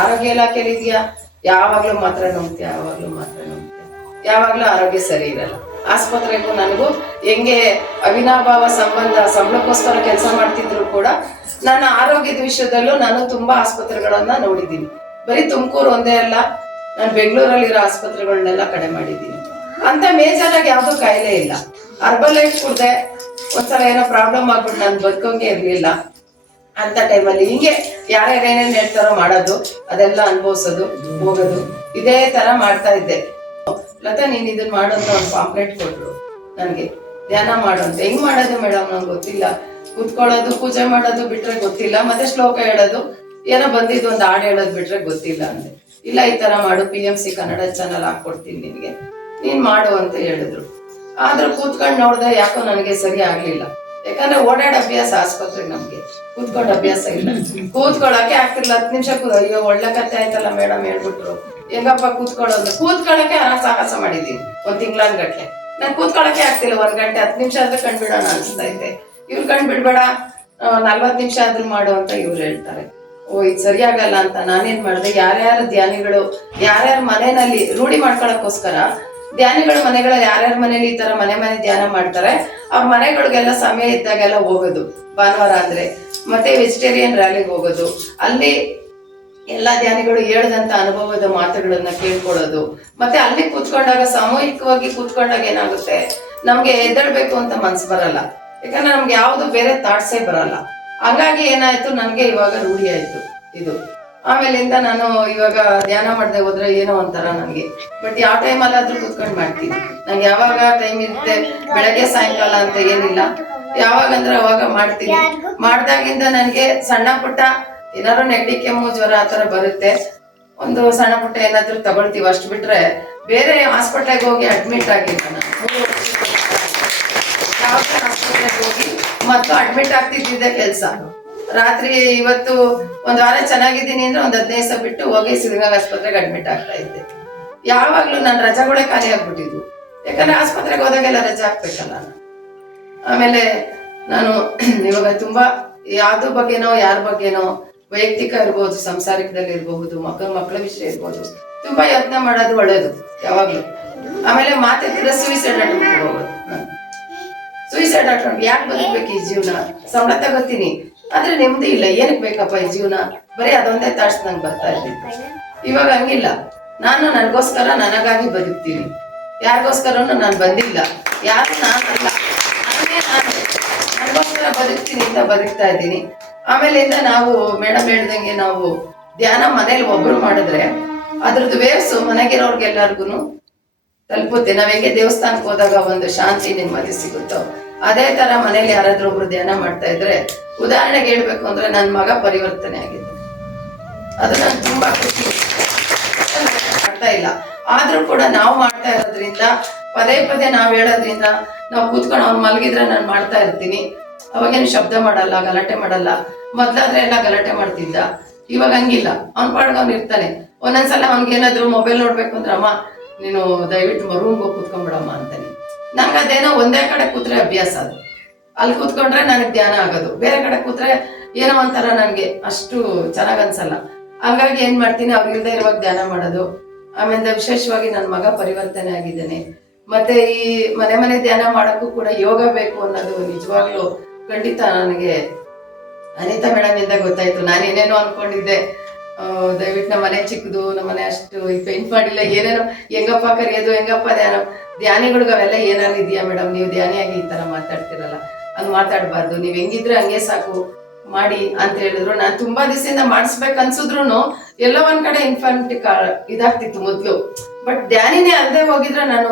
ಆರೋಗ್ಯ ಇಲಾಖೆಯಲ್ಲಿ ಇದೆಯಾ, ಯಾವಾಗ್ಲೂ ಮಾತ್ರ ನುಂಗ್ತೀಯ, ಯಾವಾಗ್ಲೂ ಆರೋಗ್ಯ ಸರಿ ಇರಲ್ಲ. ಆಸ್ಪತ್ರೆಗೂ ನನಗೂ ಹೆಂಗೆ ಅವಿನಾಭಾವ ಸಂಬಂಧ, ಸಂಬಳಕ್ಕೋಸ್ಕರ ಕೆಲಸ ಮಾಡ್ತಿದ್ರು ಕೂಡ ನನ್ನ ಆರೋಗ್ಯದ ವಿಷಯದಲ್ಲೂ ನಾನು ತುಂಬಾ ಆಸ್ಪತ್ರೆಗಳನ್ನ ನೋಡಿದ್ದೀನಿ. ಬರೀ ತುಮಕೂರು ಒಂದೇ ಅಲ್ಲ, ನಾನು ಬೆಂಗಳೂರಲ್ಲಿರೋ ಆಸ್ಪತ್ರೆಗಳನ್ನೆಲ್ಲ ಕಡೆ ಮಾಡಿದ್ದೀನಿ. ಅಂತ ಮೇಜರಾಗಿ ಯಾವ್ದು ಕಾಯಿಲೆ ಇಲ್ಲ. ಅರ್ಬಲೈಟ್ ಕುಡ್ದೆ ಒಂದ್ಸಲ ಏನೋ ಪ್ರಾಬ್ಲಮ್ ಆಗ್ಬಿಟ್ಟು ನಾನು ಬದುಕೋಂಗೆ ಇರ್ಲಿಲ್ಲ. ಅಂತ ಟೈಮಲ್ಲಿ ಹಿಂಗೆ ಯಾರ್ಯಾರು ಏನೇನ್ ಹೇಳ್ತಾರೋ ಮಾಡೋದು, ಅದೆಲ್ಲ ಅನುಭವಿಸೋದು, ಹೋಗೋದು, ಇದೇ ತರ ಮಾಡ್ತಾ ಇದ್ದೆ. ಲತಾ ನೀನ್ ಇದನ್ನ ಮಾಡೋಂತ ಒಂದು ಪಾಂಪ್ಲೆಟ್ ಕೊಟ್ರು ನನ್ಗೆ, ಧ್ಯಾನ ಮಾಡೋಂತ. ಹೆಂಗ್ ಮಾಡೋದು ಮೇಡಮ್ ನಂಗೆ ಗೊತ್ತಿಲ್ಲ, ಕುತ್ಕೊಳ್ಳೋದು ಪೂಜೆ ಮಾಡೋದು ಬಿಟ್ರೆ ಗೊತ್ತಿಲ್ಲ, ಮತ್ತೆ ಶ್ಲೋಕ ಹೇಳೋದು, ಏನೋ ಬಂದಿದ್ದು ಒಂದು ಹಾಡು ಹೇಳೋದು ಬಿಟ್ರೆ ಗೊತ್ತಿಲ್ಲ ಅಂದೆ. ಇಲ್ಲ ಈ ತರ ಮಾಡು, PMC ಕನ್ನಡ ಚಾನಲ್ ಹಾಕೊಡ್ತೀನಿ ನಿನ್ಗೆ, ನೀನ್ ಮಾಡು ಅಂತ ಹೇಳಿದ್ರು. ಆದ್ರೂ ಕೂತ್ಕೊಂಡು ನೋಡ್ದೆ ಯಾಕೋ ನನಗೆ ಸರಿ ಆಗ್ಲಿಲ್ಲ. ಯಾಕಂದ್ರೆ ಓಡಾಡ ಅಭ್ಯಾಸ, ಆಸ್ಪತ್ರೆಗೆ ನಮ್ಗೆ ಕೂತ್ಕೊಂಡ್ ಅಭ್ಯಾಸ ಇಲ್ಲ, ಕೂತ್ಕೊಳಕ್ಕೆ ಆಗ್ತಿಲ್ಲ. 10 ನಿಮಿಷ ಅಯ್ಯೋ ಒಳ್ಳೆ ಕತೆ ಆಯ್ತಲ್ಲ ಮೇಡಮ್ ಹೇಳ್ಬಿಟ್ರು, ಹೆಂಗಪ್ಪ ಕೂತ್ಕೊಳ್ಳಕ್ಕೆ ಸಾಹಸ ಮಾಡಿದೀನಿ 1 ತಿಂಗಳಾನ್ಗಟ್ಲೆ. ನಾನು ಕೂತ್ಕೊಳಕ್ಕೆ ಆಗ್ತಿಲ್ಲ. 1 ಗಂಟೆ 10 ನಿಮಿಷ ಆದ್ರೆ ಕಂಡ್ಬಿಡೋಣ ಅನ್ಸ್ತಾ ಇದ್ದೆ. ಇವ್ರು ಕಂಡ್ಬಿಡ್ಬೇಡ 40 ನಿಮಿಷ ಆದ್ರೂ ಮಾಡು ಅಂತ ಇವ್ರು ಹೇಳ್ತಾರೆ. ಓ ಇದು ಸರಿಯಾಗಲ್ಲ ಅಂತ ನಾನೇನ್ ಮಾಡಿದೆ, ಯಾರ್ಯಾರ ಧ್ಯಾನಿಗಳು ಯಾರ್ಯಾರ ಮನೆಯಲ್ಲಿ ರೂಢಿ ಮಾಡ್ಕೊಳಕ್ಕೋಸ್ಕರ, ಧ್ಯಾನಿಗಳ ಮನೆಗಳಲ್ಲಿ ಯಾರ್ಯಾರ ಮನೇಲಿ ಈ ತರ ಮನೆ ಧ್ಯಾನ ಮಾಡ್ತಾರೆ ಅವ್ರ ಮನೆಗಳಿಗೆಲ್ಲ ಸಮಯ ಇದ್ದಾಗೆಲ್ಲ ಹೋಗೋದು, ಭಾನುವಾರ ಅಂದ್ರೆ. ಮತ್ತೆ ವೆಜಿಟೇರಿಯನ್ ರ್ಯಾಲಿಗೆ ಹೋಗೋದು, ಅಲ್ಲಿ ಎಲ್ಲಾ ಧ್ಯಾನಿಗಳು ಹೇಳ್ದಂತ ಅನುಭವದ ಮಾತುಗಳನ್ನ ಕೇಳ್ಕೊಳ್ಳೋದು. ಮತ್ತೆ ಅಲ್ಲಿ ಕೂತ್ಕೊಂಡಾಗ, ಸಾಮೂಹಿಕವಾಗಿ ಕೂತ್ಕೊಂಡಾಗ ಏನಾಗುತ್ತೆ, ನಮ್ಗೆ ಎದ್ದೇಳ್ಬೇಕು ಅಂತ ಮನ್ಸು ಬರಲ್ಲ. ಯಾಕಂದ್ರೆ ನಮ್ಗೆ ಯಾವ್ದು ಬೇರೆ ಥಾಟ್ಸೇ ಬರಲ್ಲ. ಹಂಗಾಗಿ ಏನಾಯ್ತು, ನನ್ಗೆ ಇವಾಗ ರೂಢಿ ಆಯ್ತು ಇದು. ಆಮೇಲಿಂದ ನಾನು ಇವಾಗ ಧ್ಯಾನ ಮಾಡದೆ ಹೋದ್ರೆ ಏನೋ ಒಂಥರ ನನ್ಗೆ. ಬಟ್ ಯಾವ ಟೈಮಲ್ಲಾದ್ರೂ ಕೂತ್ಕೊಂಡು ಮಾಡ್ತೀನಿ. ನಂಗೆ ಯಾವಾಗ ಟೈಮ್ ಇರುತ್ತೆ, ಬೆಳಗ್ಗೆ ಸಾಯಂಕಾಲ ಅಂತ ಏನಿಲ್ಲ, ಯಾವಾಗಂದ್ರೆ ಅವಾಗ ಮಾಡ್ತೀನಿ. ಮಾಡ್ದಾಗಿಂದ ನನ್ಗೆ ಸಣ್ಣ ಪುಟ್ಟ ಏನಾದ್ರು ನೆಗಡಿ, ಕೆಮ್ಮು, ಜ್ವರ ಆತರ ಬರುತ್ತೆ, ಒಂದು ಸಣ್ಣ ಪುಟ್ಟ ಏನಾದ್ರು ತಗೊಳ್ತೀವಿ, ಅಷ್ಟು ಬಿಟ್ರೆ ಬೇರೆ ಹಾಸ್ಪಿಟ್ಲಿಗೆ ಹೋಗಿ ಅಡ್ಮಿಟ್ ಆಗಿಲ್ಲ ನಾನು. ಯಾವ್ದು ಹಾಸ್ಪಿಟ್ಲಿಗೆ ಹೋಗಿ ಮತ್ತು ಅಡ್ಮಿಟ್ ಆಗ್ತಿದ್ದಿದ್ದೆ ಕೆಲಸ. ರಾತ್ರಿ ಇವತ್ತು 1 ವಾರ ಚೆನ್ನಾಗಿದ್ದೀನಿ ಅಂದ್ರೆ 15 ದಿವಸ ಬಿಟ್ಟು ಹೋಗಿ ಸಿದ್ಧಗಂಗಾ ಆಸ್ಪತ್ರೆಗೆ ಅಡ್ಮಿಟ್ ಆಗ್ತಾ ಇದ್ದೆ. ಯಾವಾಗ್ಲೂ ನನ್ನ ರಜೆಗಳೇ ಖಾಲಿ ಆಗ್ಬಿಟ್ಟಿದ್ವು. ಯಾಕಂದ್ರೆ ಆಸ್ಪತ್ರೆಗೆ ಹೋದಾಗೆಲ್ಲ ರಜೆ ಹಾಕ್ಬೇಕಲ್ಲ ನಾನು. ಆಮೇಲೆ ನಾನು ಇವಾಗ ತುಂಬಾ ಯಾವ್ದ್ರ ಬಗ್ಗೆನೋ ಯಾರ ಬಗ್ಗೆನೋ, ವೈಯಕ್ತಿಕ ಇರ್ಬೋದು, ಸಂಸಾರಿಕದಲ್ಲಿ ಇರ್ಬಹುದು, ಮಕ್ಕಳ ವಿಷಯ ಇರ್ಬೋದು, ತುಂಬಾ ಯತ್ನ ಮಾಡೋದು ಒಳ್ಳೇದು ಯಾವಾಗ್ಲೂ. ಆಮೇಲೆ ಮಾತಾಡ್ತಿದ್ರೆ ಸೂಯಿಸೈಡ್ ಅಟೆಂಪ್ಟ್ ಹೋಗೋದು. ಸೂಯಿಸೈಡ್ ಅಟೆಂಪ್ಟ್ ಯಾಕೆ ಬದುಕ್ಬೇಕು ಈ ಜೀವನ, ಸಂಬಳ ತಗೋತೀನಿ ಆದ್ರೆ ನೆಮ್ಮದಿ ಇಲ್ಲ, ಏನಕ್ಕೆ ಬೇಕಪ್ಪ ಈ ಜೀವನ, ಬರೀ ಅದೊಂದೇ ತಾಟ್ಸ್ ನಂಗೆ ಬರ್ತಾ ಇರ್ತಿತ್ತು. ಇವಾಗ ಹಂಗಿಲ್ಲ, ನಾನು ನನಗೋಸ್ಕರ ನನಗಾಗಿ ಬದುಕ್ತೀನಿ, ಯಾರಿಗೋಸ್ಕರನು ನಾನು ಬಂದಿಲ್ಲ, ಯಾರು ನಾನಲ್ಲ, ನಾನೇ ನನಗೋಸ್ಕರ ಬದುಕ್ತೀನಿ ಅಂತ ಬದುಕ್ತಾ ಇದ್ದೀನಿ. ಆಮೇಲಿಂದ ನಾವು ಮೇಡಮ್ ಹೇಳ್ದಂಗೆ ನಾವು ಧ್ಯಾನ ಮನೇಲಿ ಒಬ್ರು ಮಾಡಿದ್ರೆ ಅದ್ರದ್ದು ವೇವ್ಸು ಮನೆಗಿರೋರ್ಗೆಲ್ಲರಿಗೂ ತಲುಪುತ್ತೆ. ನಾವ್ ಹೆಂಗೆ ದೇವಸ್ಥಾನಕ್ಕೆ ಹೋದಾಗ ಒಂದು ಶಾಂತಿ, ನೆಮ್ಮದಿ ಸಿಗುತ್ತೋ, ಅದೇ ತರ ಮನೇಲಿ ಯಾರಾದ್ರೂ ಒಬ್ರು ಧ್ಯಾನ ಮಾಡ್ತಾ ಇದ್ರೆ, ಉದಾಹರಣೆಗೆ ಹೇಳ್ಬೇಕು ಅಂದ್ರೆ ನನ್ನ ಮಗ ಪರಿವರ್ತನೆ ಆಗಿದ್ದು, ಅದು ನನ್ಗೆ ತುಂಬಾ ಖುಷಿ. ಮಾಡ್ತಾ ಇಲ್ಲ ಆದ್ರೂ ಕೂಡ ನಾವು ಮಾಡ್ತಾ ಇರೋದ್ರಿಂದ, ಪದೇ ಪದೇ ನಾವ್ ಹೇಳೋದ್ರಿಂದ, ನಾವು ಕೂತ್ಕೊಂಡು ಅವ್ನು ಮಲಗಿದ್ರೆ ನಾನು ಮಾಡ್ತಾ ಇರ್ತೀನಿ. ಅವಾಗೇನು ಶಬ್ದ ಮಾಡಲ್ಲ, ಗಲಾಟೆ ಮಾಡಲ್ಲ. ಮೊದ್ಲಾದ್ರೆ ಎಲ್ಲ ಗಲಾಟೆ ಮಾಡ್ತಿದ್ದ, ಇವಾಗ ಹಂಗಿಲ್ಲ, ಅವ್ನ ಪಾಡ್ಗೆ ಅವ್ನು ಇರ್ತಾನೆ. ಒಂದೊಂದ್ಸಲ ಅವ್ನಿಗೇನಾದ್ರು ಮೊಬೈಲ್ ನೋಡ್ಬೇಕು ಅಂದ್ರೆ, ಅಮ್ಮ ನೀನು ದಯವಿಟ್ಟು ರೂಮ್ಗೆ ಹೋಗಿ ಕೂತ್ಕೊಂಡ್ಬಿಡಮ್ಮ ಅಂತಾನೆ. ನಂಗೆ ಅದೇನೋ ಒಂದೇ ಕಡೆ ಕೂತ್ರೆ ಅಭ್ಯಾಸ, ಅದು ಅಲ್ಲಿ ಕೂತ್ಕೊಂಡ್ರೆ ನನಗೆ ಧ್ಯಾನ ಆಗೋದು, ಬೇರೆ ಕಡೆ ಕೂತ್ರೆ ಏನೋ ಒಂಥರ ನನಗೆ ಅಷ್ಟು ಚೆನ್ನಾಗ್ ಅನ್ಸಲ್ಲ. ಹಂಗಾಗಿ ಏನ್ ಮಾಡ್ತೀನಿ, ಅವ್ರಿಗಿಲ್ದೇ ಇರುವಾಗ ಧ್ಯಾನ ಮಾಡೋದು. ಆಮೇಲೆ ವಿಶೇಷವಾಗಿ ನನ್ನ ಮಗ ಪರಿವರ್ತನೆ ಆಗಿದ್ದೇನೆ. ಮತ್ತೆ ಈ ಮನೆ ಧ್ಯಾನ ಮಾಡೋಕ್ಕೂ ಕೂಡ ಯೋಗ ಬೇಕು ಅನ್ನೋದು ನಿಜವಾಗ್ಲೂ ಖಂಡಿತ ನನಗೆ ಅನಿತಾ ಮೇಡಮ್ ಇಂದ ಗೊತ್ತಾಯ್ತು. ನಾನು ಏನೇನೋ ಅನ್ಕೊಂಡಿದ್ದೆ, ದಯವಿಟ್ಟು ನಮ್ಮ ಮನೆ ಚಿಕ್ಕದು, ನಮ್ಮ ಮನೆ ಅಷ್ಟು ಪೇಂಟ್ ಮಾಡಿಲ್ಲ, ಏನೇನೋ ಹೆಂಗಪ್ಪ ಕರೆಯೋದು, ಹೆಂಗಪ್ಪ ಧ್ಯಾನಿಗಳಿಗೆ ಅವೆಲ್ಲ ಏನಾದ್ರು ಇದೆಯಾ ಮೇಡಮ್, ನೀವು ಧ್ಯಾನಿಯಾಗಿ ಈ ತರ ಮಾತಾಡ್ತಿರಲ್ಲ, ಹಂಗ್ ಮಾತಾಡ್ಬಾರ್ದು, ನೀವ್ ಹೆಂಗಿದ್ರೆ ಹಂಗೆ ಸಾಕು ಮಾಡಿ ಅಂತ ಹೇಳಿದ್ರು. ನಾನು ತುಂಬಾ ದಿವಸದಿಂದ ಮಾಡಿಸ್ಬೇಕು ಅನ್ಸಿದ್ರು ಎಲ್ಲೋ ಒಂದ್ ಕಡೆ ಇನ್ಫಾರ್ಮಿಟಿ ಇದಾಗ್ತಿತ್ತು ಮೊದ್ಲು. ಬಟ್ ಧ್ಯಾನಿನೇ ಅಲ್ಲದೆ ಹೋಗಿದ್ರೆ ನಾನು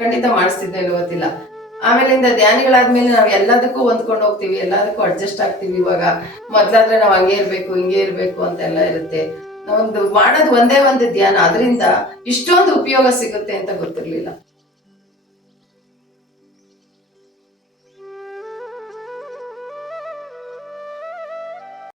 ಖಂಡಿತ ಮಾಡಿಸ್ತಿದ್ದೆ, ಗೊತ್ತಿಲ್ಲ. ಆಮೇಲಿಂದ ಧ್ಯಾನಿಗಳಾದ್ಮೇಲೆ ನಾವ್ ಎಲ್ಲದಕ್ಕೂ ಹೊಂದ್ಕೊಂಡು ಹೋಗ್ತೀವಿ, ಎಲ್ಲದಕ್ಕೂ ಅಡ್ಜಸ್ಟ್ ಆಗ್ತೀವಿ. ಇವಾಗ ಮೊದ್ಲಾದ್ರೆ ನಾವ್ ಹಂಗೆ ಇರ್ಬೇಕು, ಹಿಂಗೆ ಇರ್ಬೇಕು ಅಂತೆಲ್ಲ ಇರುತ್ತೆ. ನಾವೊಂದು ಮಾಡೋದು ಒಂದೇ ಒಂದು ಧ್ಯಾನ, ಅದರಿಂದ ಇಷ್ಟೊಂದು ಉಪಯೋಗ ಸಿಗುತ್ತೆ ಅಂತ ಗೊತ್ತಿರ್ಲಿಲ್ಲ.